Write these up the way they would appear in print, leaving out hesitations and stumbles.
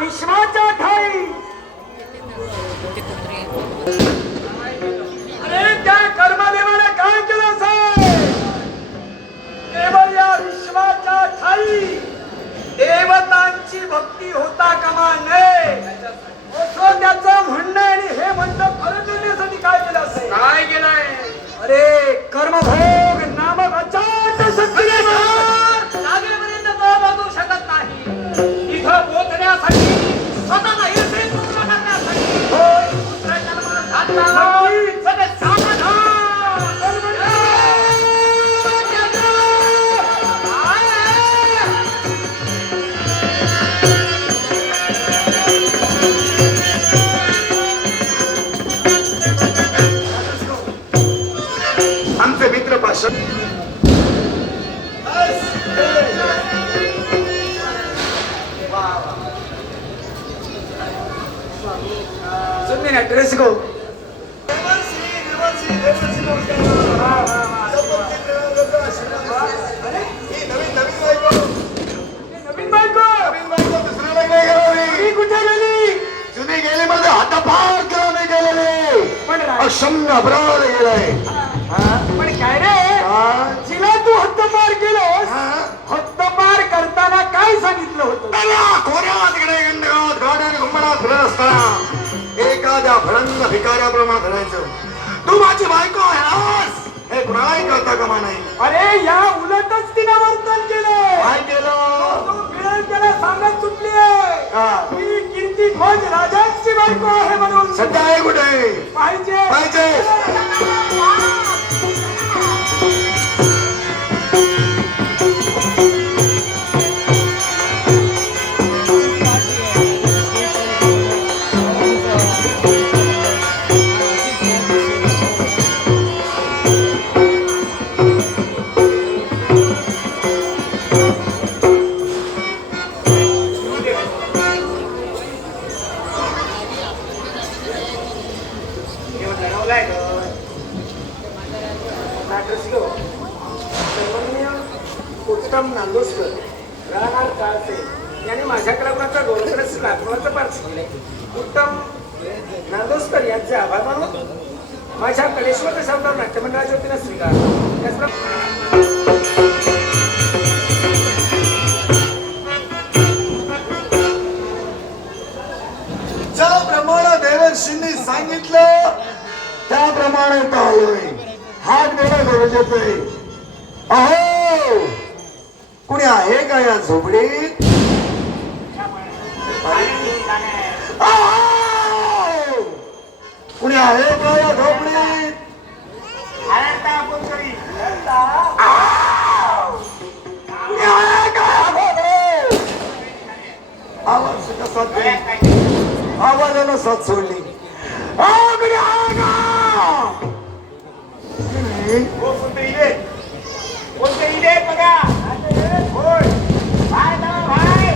विश्वाच्या ठाई अरे त्या कर्मदेवाने काय केलं असेल? केवळ या विश्वाच्या ठाई देवतांची भक्ती होता कामा नये असं त्याचं म्हणणं आहे. आणि हे म्हणणं खरं करण्यासाठी काय केलं असेल? काय केलंय? अरे कर्मभोग नामक अचाट शक्तीने जागेपर्यंत तो बघू शकत नाही. इथं पोचण्यासाठी स्वतःला हिरसे पूर्ण करण्यासाठी दुसऱ्या जन्माला घातला सगळे सावधान. आमचे मित्र पाषाण ड्रेस गो नवीन बायको दुसऱ्या लग्न गेली. कुठे गेली? जुने गेले मध्ये हातापार करावे गेलेले पण अक्षम्य अपराध गेलाय. पण काय रे जिला तू हद्दपार केलोस हद्दपार करताना काय सांगितलं होतं? त्याला खोऱ्या तिकडे गंडगावात गाड्याने घुमणात फिरत असताना एखाद्या भडंग भिकाऱ्याप्रमाणे धरायचं. तू माझी बायको आहेस हे कुणालाही कळता कामा नाही. अरे या उलटच तिनं वर्तन केलं. काय केलं? तू फिरेल त्याला सांगत सुटली आहे मी कीर्ती खोज राजांची बायको आहे म्हणून. सध्या आहे कुठे? पाहिजे उत्तम नांदोसकर राहणार काळसे यांनी माझ्या कलागुणाचा गोलकरच लाखोचं पार्स केलंय. उत्तम नांदोसकर यांचे आभार मानून माझ्या कलेश्वर दशावतार नाट्यमंडळाच्या वतीनं स्वीकार. ज्याप्रमाणे देवर्षींनी सांगितलं त्याप्रमाणे पाहलोय. हात देणं गरजेचं आहे. अहो कुणी आहे का या झोपडीत? कुणी आहे का या झोपडीत? कुणी आहे का या झोपडीत? आवाज कसा आवाजानं साथ सोडली. कुणी आहे का? कोणते इले बघा. होय भाई ना भाई.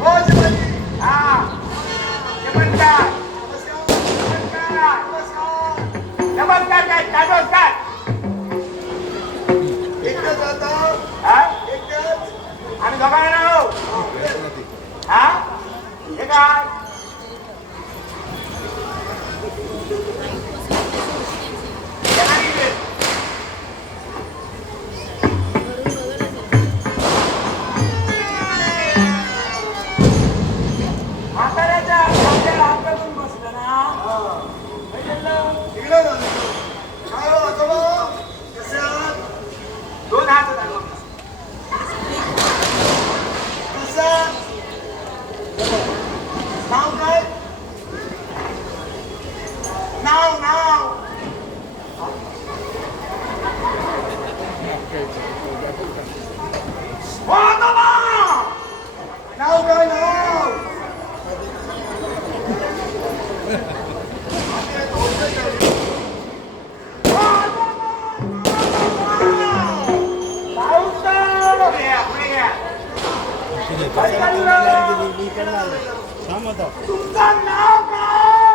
हो जमली. हा नमस्कार नमस्कार काय नमस्कार. एकच आता हा एकच आम्ही दोघांना नाव हा हे काय म्हाताऱ्याच्या डोक्याला हात घालून बसलं ना. इकडे जा. काय हो आजोबा? कसे आहात? दोन हात घालून कसं? नाव काय? नाव नाव हो आजोबा. नाव काय नाव? तुमचं नाव काय?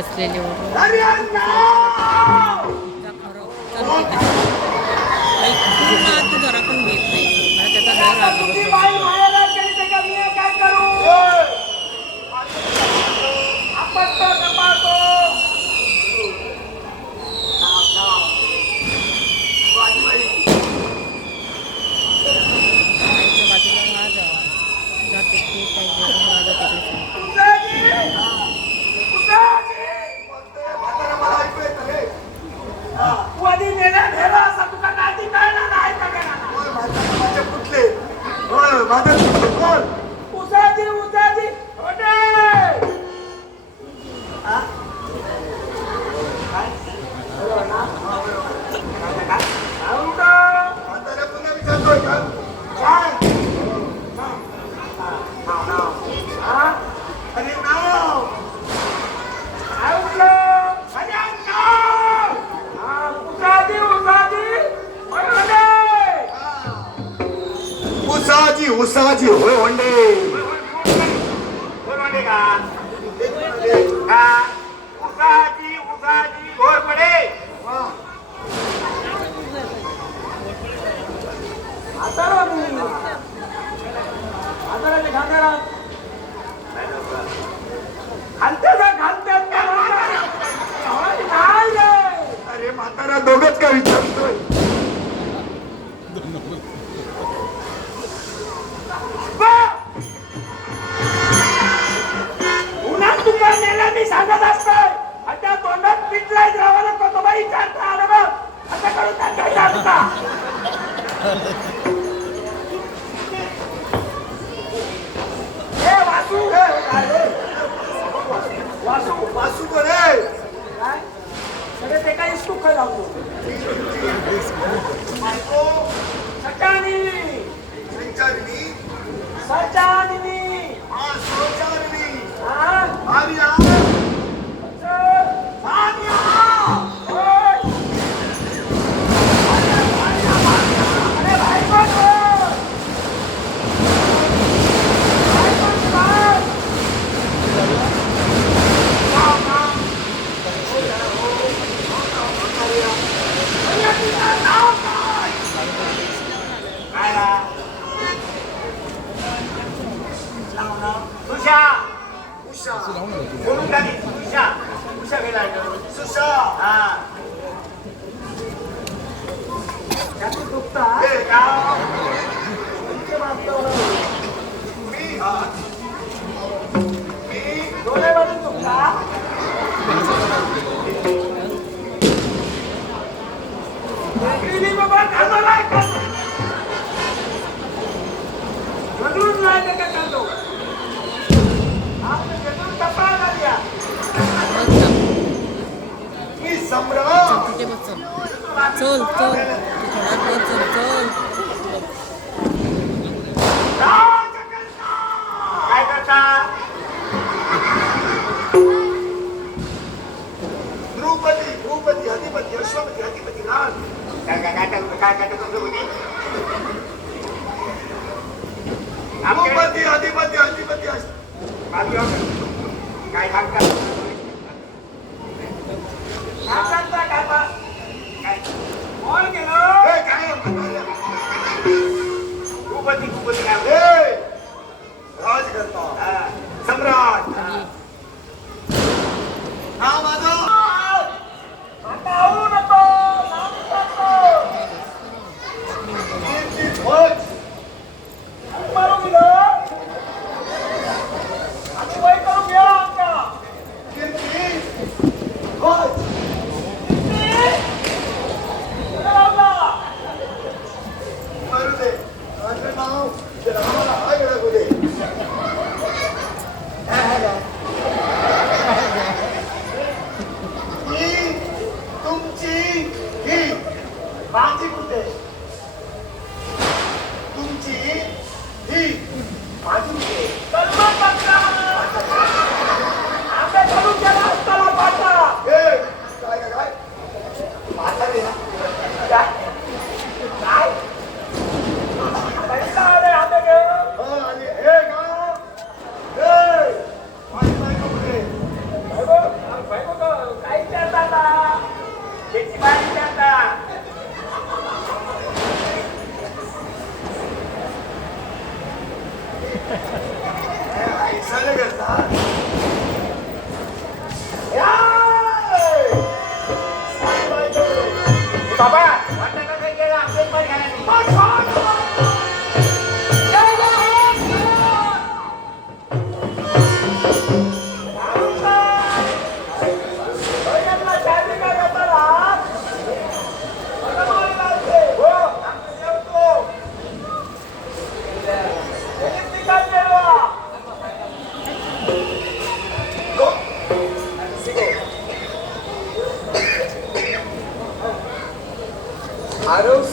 बसलेले होते हरियांना तू जरा पण घेत नाही मला त्याचा डर आला तुझी बसून. बाई मायाला केली तर का मी काय करू आपण तो कपातो आईच्या बाजूला हा जावा जाते ते काही जेवण माझं तिकडे म्हातारा मला ऐकू येतं रे. वधी नेला नेला असा तुका नाती कळला नाही का गेला होय, म्हातारा माझे कुठले? होय, माझे कुठले? कोण? उसाजी होते म्हातारा पुन्हा विचारतोय का? काय? अरे नाव. उसाजी होय वंडे. अरे म्हातारा दोघच का विचारतोय? उन्हात तुका नेला मी सांगत असतोय त्या तोंडात पिटलाय द्रावाला तो बाई विचारता आलं बघ असं करून टाकायचा तुका ए वासू वासू वासू कोण आहे? काय सगळे ते काही सुख लावतो सचानी संचारिणी. सचानी हा, संचारिणी. हा आर्या. अरे भाई बघ उषा. बोलून टाकी उषा उषा गेला सुषा. हा त्यातून दुखता हे गाव. मी. हा. मी. डोळे बाजून दुखता बाबा कांदोलाय बदलून नाही का कांदो आपले जरूर कपाळ झाली मी सम्राट. तिथे बस चल चल चल चल काय करता द्रुपदी अधिपती अश्वपती अधिपती राज. काय द्रुपदी अधिपती अधिपती काय सांगता काय कोण गेलो हे काय म्हाताऱ्या? भूपती काय हे राजकर्ता सम्राट. नाव माझं कीर्तिध्वज. मारून दिलं आणि वय करून घ्या आमका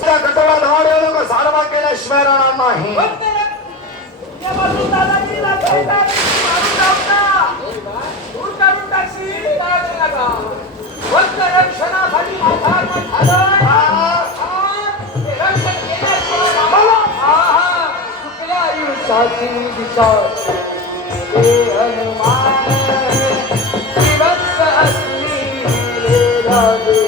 तुमच्या कटोळा धावडे लोक साडवा केल्याशिवाय राहणार नाही. या बाजून दादाजी लागायला मारून टाकता. दूर काढून टाकशील. फक्त रक्षणासाठी आधार पण झालं. ते रक्षण केल्याशिवाय चुकल्या आयुष्याची दिशा. हे हनुमान जिवंत असली रे राजे.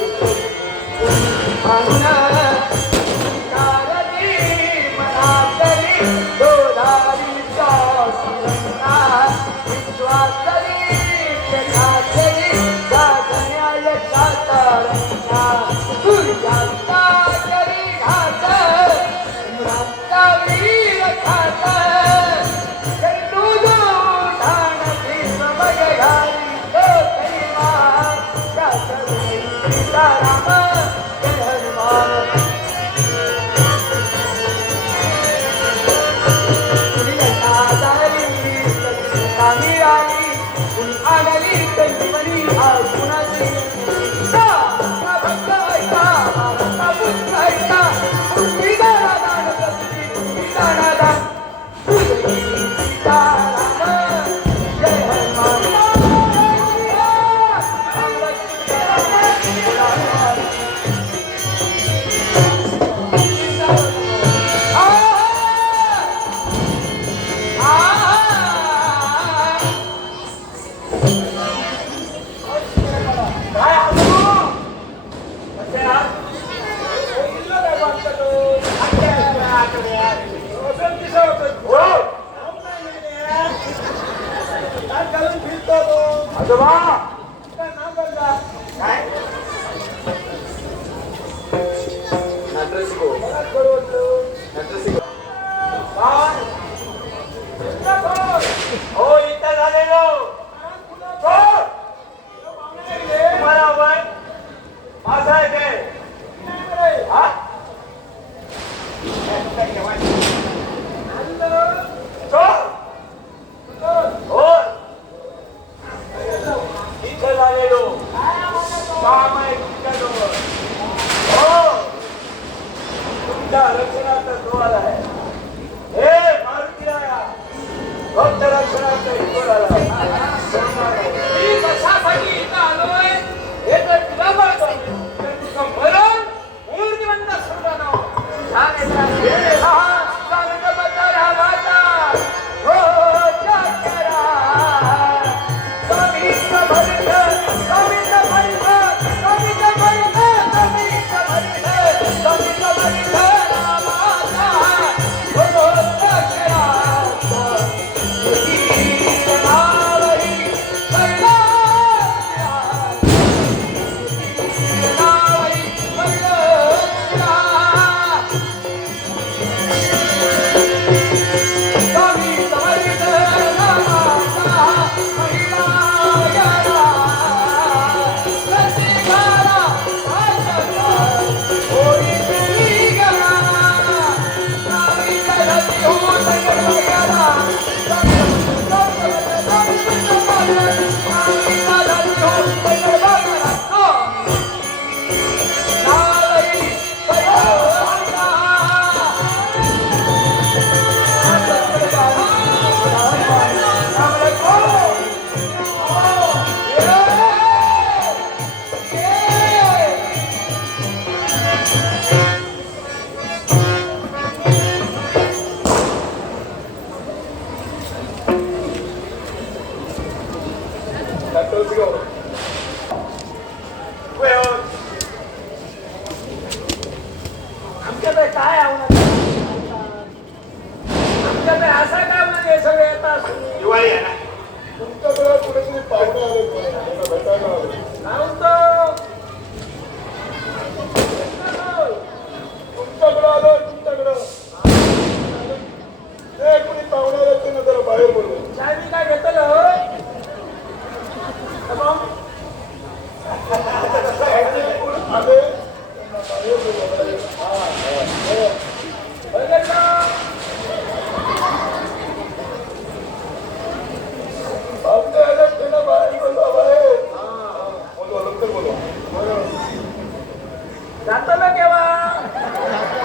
जातो ना केव्हा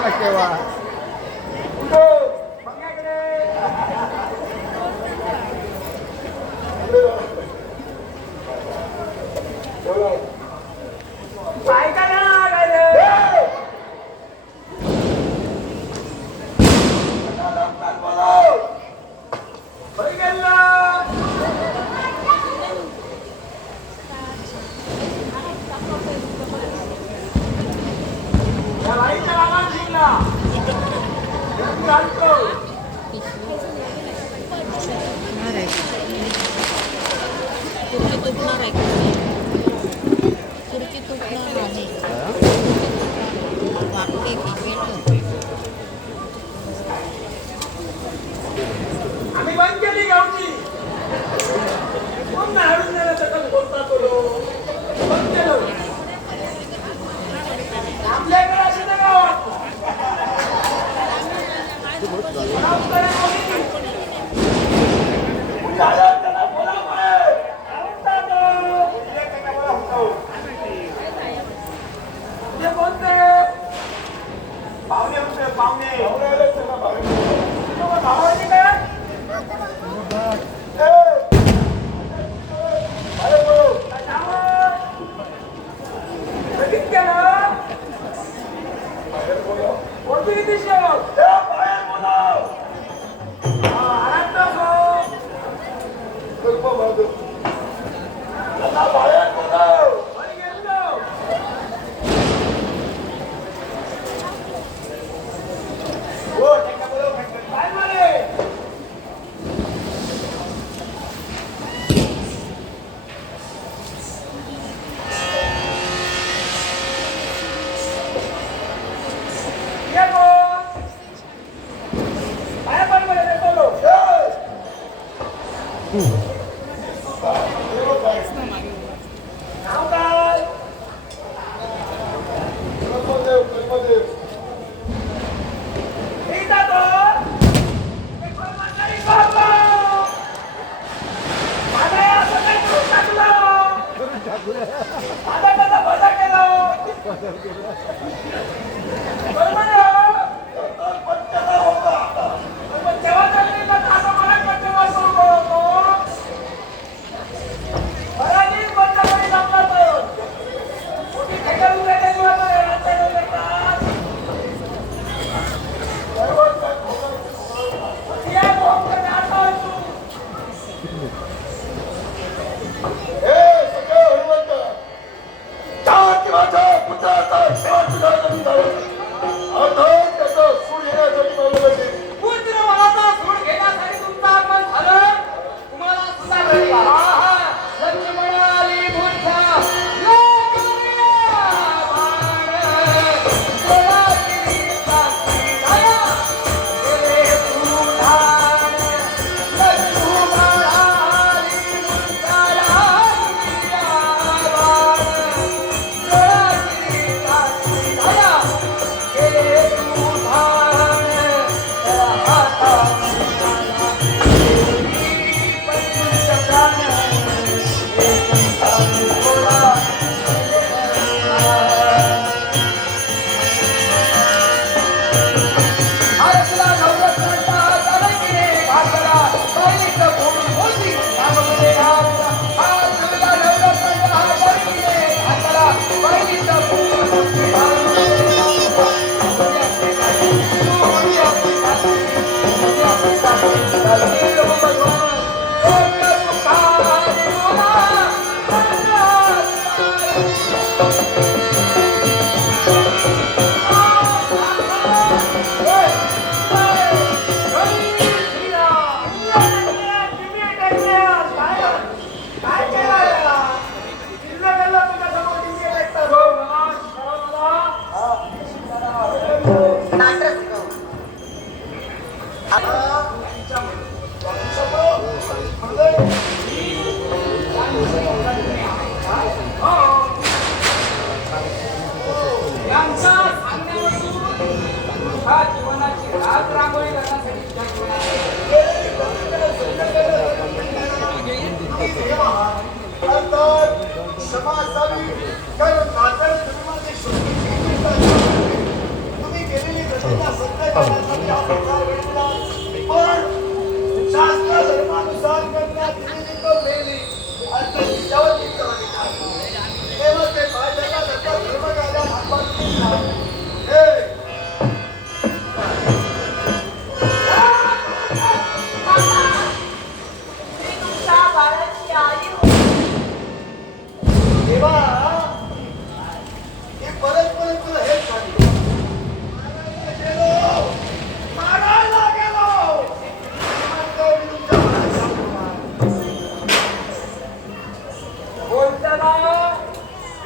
चला मी आणतो. तुटणार आहे खुर्ची तुटणार आहे खुर्ची तुटणार आहे वाक्य क्रिकेट आम्ही बंद केली गावची. कोण नाही हळूच नाही सकल बोलता तो लोक. बंद केलं. आपल्याकडे अशी नाही गावात. गावकडे कोणी नाही. कुणी आलं त्याला बोला म्हणे. म्हणता तो. एक बोला होतो. ते कोणते? पाहुणे होते पाहुणे. पाहुणे आले त्याला पाहुणे. तुम्हाला भावाची काय?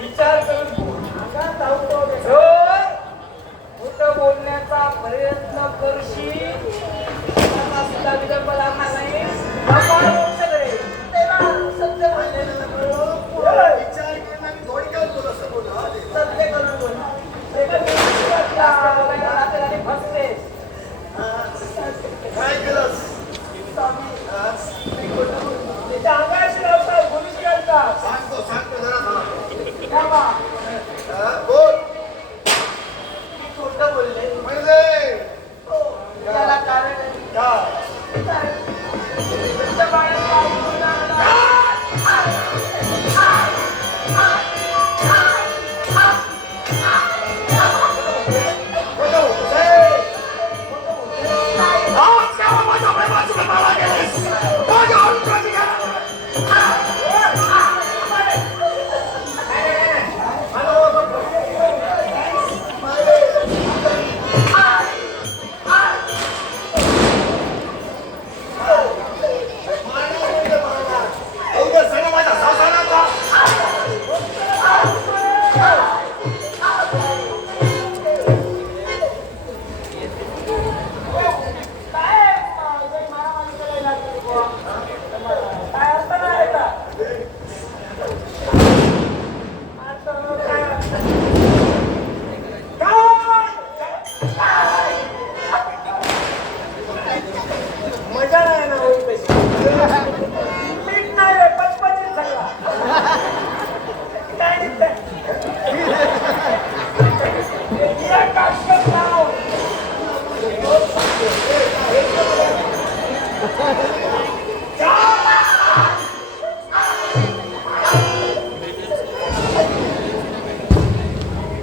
विचार करून बोल. होय. खोटं बोलण्याचा प्रयत्न करशील आता सुद्धा विलंब लागणार नाही. बाबा मोक्ष करेल. तेव्हा सत्य बोललेलं विचार केला मी थोडी काय बोलू असं बोलू हा दे. सत्य करून बोल. एका व्यक्तीला जास्त बोलायला लागेल आणि फसतेस. काय केलंस त्याच्या अंगाशी लावतात, गोलीशी घालतात. सांगतो जरा थांब. काय बा? बोल मी खोटं बोलले. म्हणजे हो, त्याला कारण आहे. काय तुमच्या बाळाला आई बोलायला. खोटं बोलतोस, हे? आज केव्हा माझ्या प्रेमाची मला गेलीस? माझ्या आयुष्याची गेला. उद्या सगळं माझ्या सासऱ्याचा. काय अर्थ नाही का? मजा नाही ना होईल तशी. मीठ नाही रे, पचपचीत सगळा. काय दिसतंय? या काटकट लाव.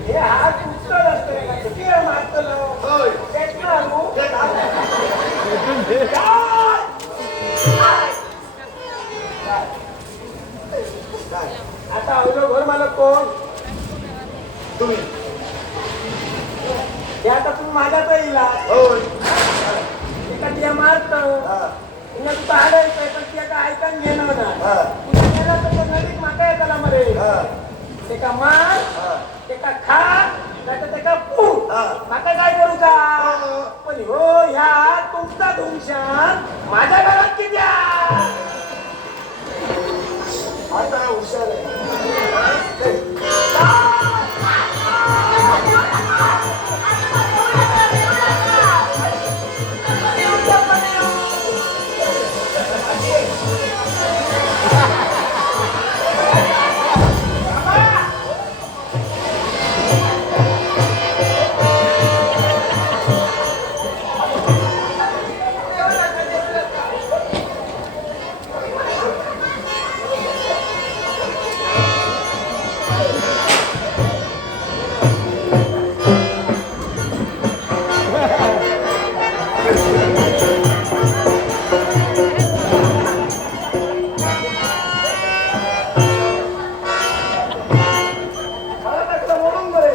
हे हात उचलत असतो रे का? किती वेळ मारतो? होय. त्यातनं आणू. आता अवलो घर मला कोण? तुम्ही हे आता तू माझ्यात येईल. होय. एका तिला मारतो. हा. तुला तू काढायचंय पण ती आता ऐकून घेणं ना. हा. तुझ्या गेला तर तो नवीन माका येताला मरे. हा. ते का मार, हा. ते का खा, नाहीतर ते का पू. हा. माका काय करू का? हो. पण हो ह्या तुमचा धुमशान माझ्या घरात किती आहे? आता हुशार आहे. मला टाकलं म्हणून बरे.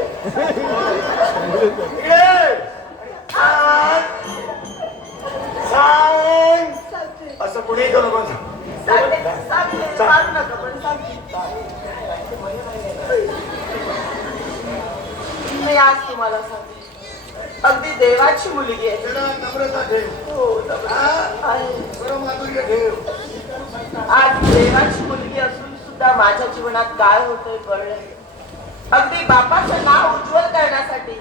सांग असं कुणी करू पण मी आज तुम्हाला सांगते अगदी देवाची मुलगी आहे. जरा नम्रता ठेव. हो, आहे. बरं माधुर्य ठेव. आज देवाची मुलगी असून सुद्धा माझ्या जीवनात काय होतंय कळलं. अगदी बापाचं नाव उज्ज्वल करण्यासाठी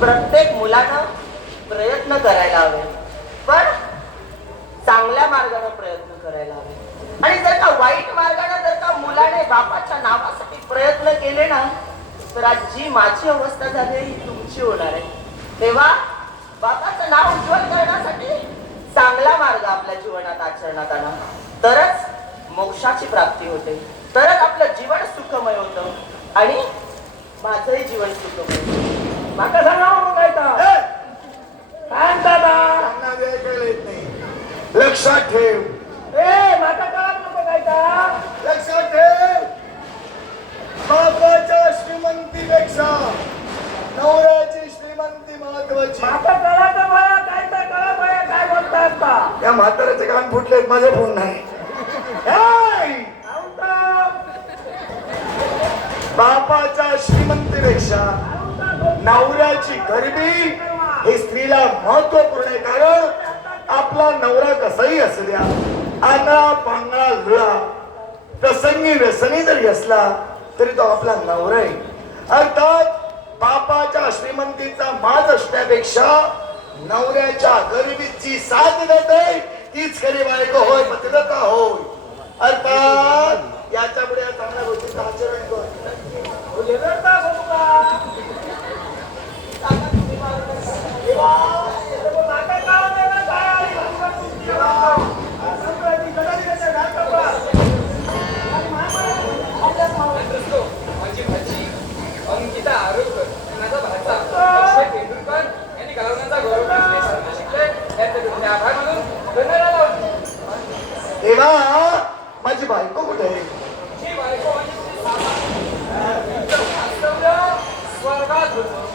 प्रत्येक मुलानं प्रयत्न करायला हवे, पण चांगल्या मार्गाने प्रयत्न करायला हवे. आणि जर का वाईट मार्गाने जर का मुलाने बापाच्या नावासाठी प्रयत्न केले ना तर आज जी माझी अवस्था झाली ही तुमची होणार आहे. तेव्हा बापाचं नाव उज्ज्वल करण्यासाठी चांगला मार्ग आपल्या जीवनात आचरणात आणा, तरच मोक्षाची प्राप्ती होते, तरच आपलं जीवन सुखमय होतं आणि माझंही जीवन सुखमय. माका सांगा मग काय तर. ए, काय दादा? त्यांना वेळ केला येत नाही. लक्षात ठेव. ए माका कळत नको काय तर. लक्षात ठेव. बापाच्या श्रीमंतीपेक्षा नवऱ्याची श्रीमंती महत्वाची. माका कळत बया काय तर कळा बया काय बोलतात का? या म्हाताऱ्याचे कान फुटलेत, माझे फोन नाही. ए, आऊत. बापाच्या श्रीमंतीपेक्षा नवऱ्याची गरिबी हे स्त्रीला महत्वपूर्ण आहे. कारण आपला नवरा कसाही असू द्या, आंधळा पांगळा लुळा प्रसंगी व्यसनी जरी असला तरी तो आपला नवरा आहे. अर्थात बापाच्या श्रीमंतीचा माज असण्यापेक्षा नवऱ्याच्या गरिबीची साथ देते तीच खरी बायको होय, पतिव्रता होय. अर्थात याच्या पुढे या चांगल्या गोष्टीचं आचरण कर. माझी भाची अंकिता आरोग्य माझा भाचा अक्षय तेंडुलकर यांनी गावण्याचा गौरव शिकले. त्याचे आभार मानून धन्यवाद लावतो. तेव्हा माझी बायको कुठे आहे? ही बायको म्हणजे वास्तव्य स्वर्गात होतं.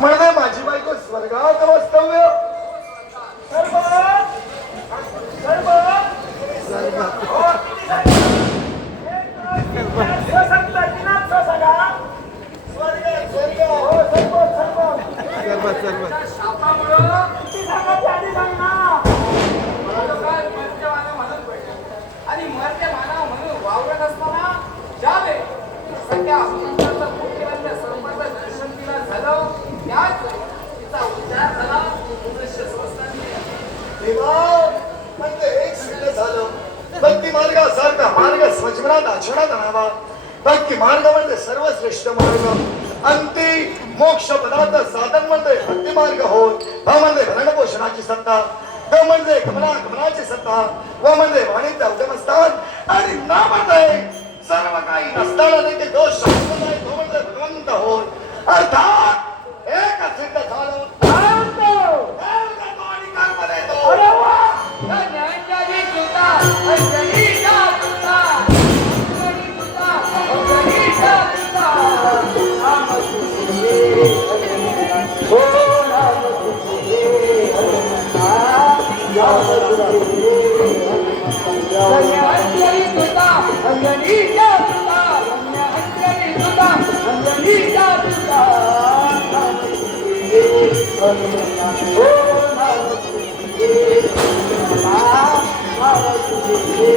म्हणजे माझी बायको स्वर्गात वास्तव्य. आणि मरते मानव म्हणून वावरत असताना ज्यावे सध्या अहंकाराचं भोग केल्याच्या सर्वांचं दर्शन तिला झालं, त्याच तिचा उद्धार झाला. तेव्हा म्हणजे एक सिद्ध झालं. भक्ती मार्गासारखा मार्ग स्वजनात आचरणात आणावा. भक्ती मार्ग म्हणजे सर्वश्रेष्ठ मार्ग. अंती मोक्ष पदार्थ साधन म्हणजे भक्ती मार्ग होत. हा म्हणजे भरण पोषणाची सत्ता, ग म्हणजे गमनाची सत्ता, व म्हणजे वाणीचं उद्यमस्थान आणि न म्हणजे सर्व काही नसताना देखील दोष शांत नाही, तो म्हणजे भगवंत होय. अर्थात एक सिद्ध झालं. Oh,